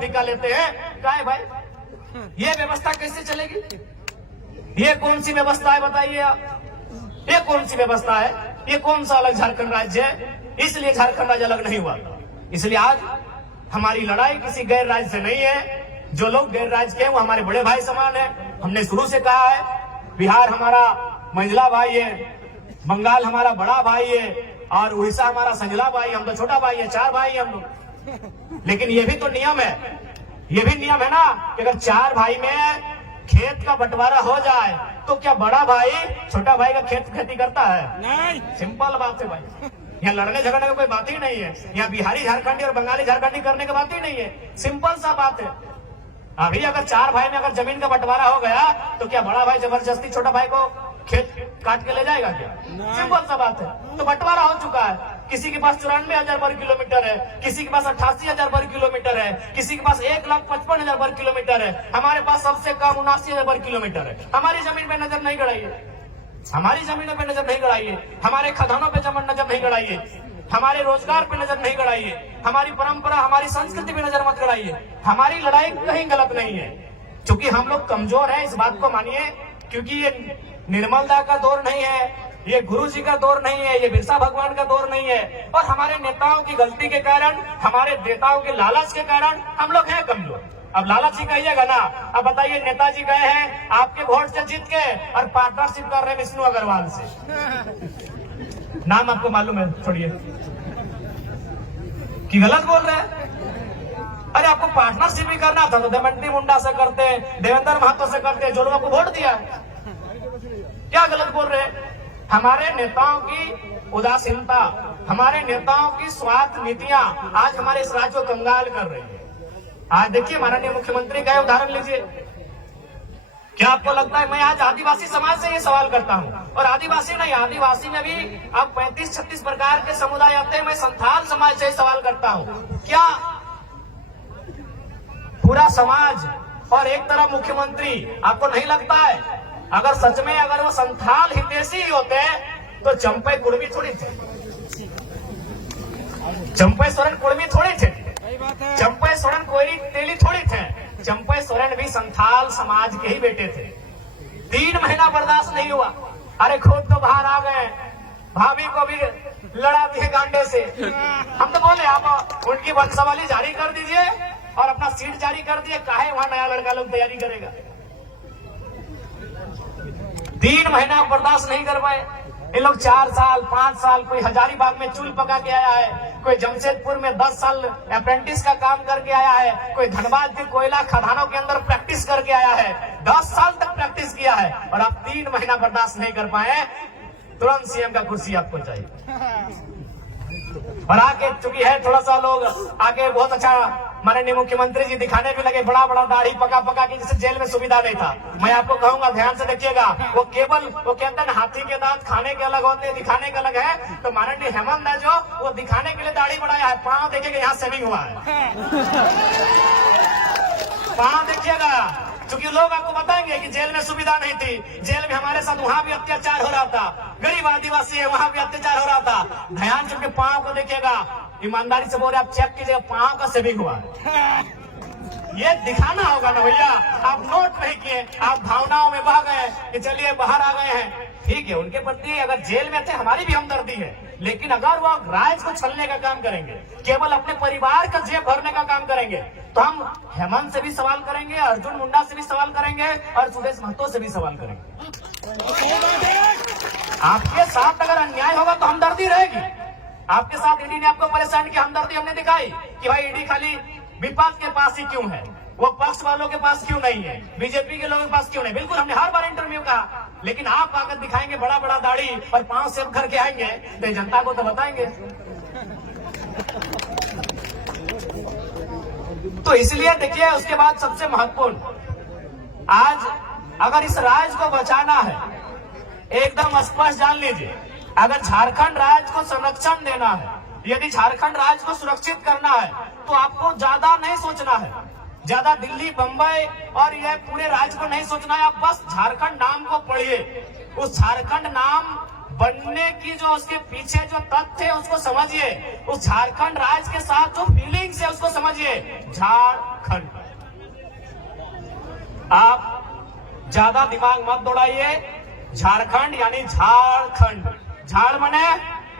ठेका लेते हैं। क्या है भाई, ये व्यवस्था कैसे चलेगी? ये कौन सी व्यवस्था है बताइए आप? ये कौन सी व्यवस्था है? ये कौन सा अलग झारखंड राज्य है? इसलिए झारखंड राज्य अलग नहीं हुआ। इसलिए आज हमारी लड़ाई किसी गैर राज्य से नहीं है। जो लोग गैर राज्य के हैं वो हमारे बड़े भाई समान है। हमने शुरू से कहा है, बिहार हमारा मंझला भाई है, बंगाल हमारा बड़ा भाई है, और उड़ीसा हमारा संजला भाई, हम तो छोटा भाई है, 4 भाई हम लोग। लेकिन ये भी तो नियम है, ये भी नियम है ना कि अगर 4 भाई में खेत का बंटवारा हो जाए तो क्या बड़ा भाई छोटा भाई का खेती करता है? नहीं। सिंपल बात है भाई, यहाँ लड़ने झगड़ने का कोई बात ही नहीं है। यहाँ बिहारी झारखंडी और बंगाली झारखंडी करने की बात ही नहीं है। सिंपल सा बात है। अभी अगर 4 भाई में अगर जमीन का बंटवारा हो गया तो क्या बड़ा भाई जबरदस्ती छोटा भाई को खेत काट के ले जाएगा क्या? सिंपल सा बात है। तो बंटवारा हो चुका है। किसी के पास 94,000 वर्ग किलोमीटर है, किसी के पास 88,000 वर्ग किलोमीटर है, किसी के पास 1,55,000 वर्ग किलोमीटर है, हमारे पास सबसे कम 79,000 वर्ग किलोमीटर है। हमारी जमीन पे नजर नहीं गड़ाइए, हमारी जमीनों पे नजर नहीं गड़ाइए, हमारे खदानों पे नजर नहीं गड़ाइए, हमारे रोजगार पे नजर नहीं गड़ाइए, हमारी परंपरा हमारी संस्कृति पे नजर मत गड़ाइए। हमारी लड़ाई कहीं गलत नहीं है, क्योंकि हम लोग कमजोर हैं, इस बात को मानिए। क्योंकि ये निर्मलदा का दौर नहीं है, ये गुरु जी का दौर नहीं है, ये बिरसा भगवान का दौर नहीं है, और हमारे नेताओं की गलती के कारण, हमारे नेताओं के लालच के कारण हम लोग हैं कमजोर। अब लालच ही कहिएगा ना। अब बताइए, नेताजी गए हैं आपके वोट से जीत के और पार्टनरशिप कर रहे हैं विष्णु अग्रवाल से। नाम आपको मालूम है, छोड़िए कि गलत बोल रहे हैं। अरे आपको पार्टनरशिप भी करना था तो देवमंत्री मुंडा से करते, देवेंद्र महतो से करते, जो लोग आपको वोट दिया है। क्या गलत बोल रहे हैं? हमारे नेताओं की उदासीनता, हमारे नेताओं की स्वार्थ नीतियां आज हमारे इस राज्य को कंगाल कर रही है। आज देखिए, माननीय मुख्यमंत्री का उदाहरण लीजिए। क्या आपको लगता है, मैं आज आदिवासी समाज से ये सवाल करता हूँ, और आदिवासी नहीं, आदिवासी में भी अब 35-36 प्रकार के समुदाय आते हैं। मैं संथाल समाज से सवाल करता हूँ, क्या पूरा समाज और एक तरफ मुख्यमंत्री, आपको नहीं लगता है अगर सच में अगर वो संथाल हितैषी ही होते तो चंपई कुर्मी थोड़ी थे, चंपई सोरेन कुर्मी थोड़ी थे, चंपई सोरेन कोयरी तेली थोड़ी थे। चंपई सोरेन भी संथाल समाज के ही बेटे थे। 3 महीना बर्दाश्त नहीं हुआ। अरे खुद तो बाहर आ गए, भाभी को भी लड़ा दिए गांडे से। हम तो बोले आप उनकी वंशवाली जारी कर दीजिए और अपना सीट जारी कर दिए, काहे वहां नया लड़का लोग तैयारी करेगा। 3 महीना बर्दाश्त नहीं कर पाए ये लोग। 4 साल 5 साल, कोई हजारीबाग में चूल पका के आया है, कोई जमशेदपुर में 10 साल अप्रेंटिस का काम करके आया है, कोई धनबाद के कोयला खदानों के अंदर प्रैक्टिस करके आया है, 10 साल तक प्रैक्टिस किया है, और आप 3 महीना बर्दाश्त नहीं कर पाए। तुरंत सीएम का कुर्सी आपको चाहिए। और आगे चूंकि है थोड़ा सा लोग आगे बहुत अच्छा माननीय मुख्यमंत्री जी दिखाने भी लगे, बड़ा बड़ा दाढ़ी पका पका के, जिससे जेल में सुविधा नहीं था। मैं आपको कहूंगा, ध्यान से देखिएगा, वो केवल वो कहते हैं हाथी के दांत खाने के अलग होते हैं, दिखाने के अलग है। तो माननीय हेमंत है जो वो दिखाने के लिए दाढ़ी बढ़ाया है, पांव देखिएगा यहाँ सेविंग हुआ है, पांव देखिएगा। क्योंकि लोग आपको बताएंगे कि जेल में सुविधा नहीं थी, जेल में हमारे साथ वहां भी अत्याचार हो रहा था, गरीब आदिवासी है वहां भी अत्याचार हो रहा था। ध्यान से पांव को देखिएगा, ईमानदारी से बोल रहे आप चेक कीजिएगा, पांव का सेविंग हुआ है। ये दिखाना होगा ना भैया। आप नोट नहीं किए, आप भावनाओं में बह गए कि चलिए बाहर आ गए हैं, ठीक है। उनके प्रति अगर जेल में थे हमारी भी हमदर्दी है, लेकिन अगर वो राज को छलने का काम करेंगे, केवल अपने परिवार का जेब भरने का काम करेंगे, तो हम हेमंत से भी सवाल करेंगे, अर्जुन मुंडा से भी सवाल करेंगे, और सुदेश महतो से भी सवाल करेंगे। आपके साथ अगर अन्याय होगा तो हमदर्दी रहेगी। आपके साथ ईडी ने आपको परेशान किया, हमदर्दी हमने दिखाई कि भाई ईडी खाली विपक्ष के पास ही क्यों है, वो पक्ष वालों के पास क्यों नहीं है, बीजेपी के लोगों के पास क्यों नहीं। बिल्कुल हमने हर बार इंटरव्यू कहा, लेकिन आप आकर दिखाएंगे बड़ा बड़ा दाढ़ी और पांव सेव करके आएंगे तो जनता को तो बताएंगे। तो इसलिए देखिए, उसके बाद सबसे महत्वपूर्ण, आज अगर इस राज्य को बचाना है, एकदम स्पष्ट जान लीजिए, अगर झारखंड राज्य को संरक्षण देना है, यदि झारखंड राज्य को सुरक्षित करना है, तो आपको ज्यादा नहीं सोचना है, ज्यादा दिल्ली बंबई और यह पूरे राज्य को नहीं सोचना है। आप बस झारखंड नाम को पढ़िए, उस झारखंड नाम बनने की जो उसके पीछे जो तथ्य है उसको समझिए, उस झारखंड राज्य के साथ जो फीलिंग्स है उसको समझिए। झारखंड। आप ज्यादा दिमाग मत दौड़ाइए। झारखंड यानी झारखंड। झाड़ माने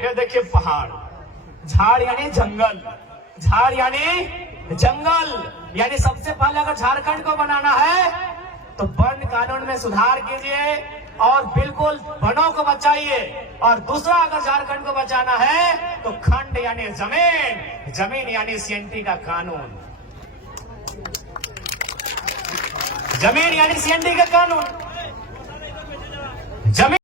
ये देखिए पहाड़, झाड़ यानी जंगल, झाड़ यानी जंगल। यानी सबसे पहले अगर झारखंड को बनाना है तो वन कानून में सुधार कीजिए और बिल्कुल वनों को बचाइए। और दूसरा, अगर झारखंड को बचाना है तो खंड यानी जमीन, जमीन यानी सीएनटी का कानून, जमीन यानी सीएनटी का कानून। जमीन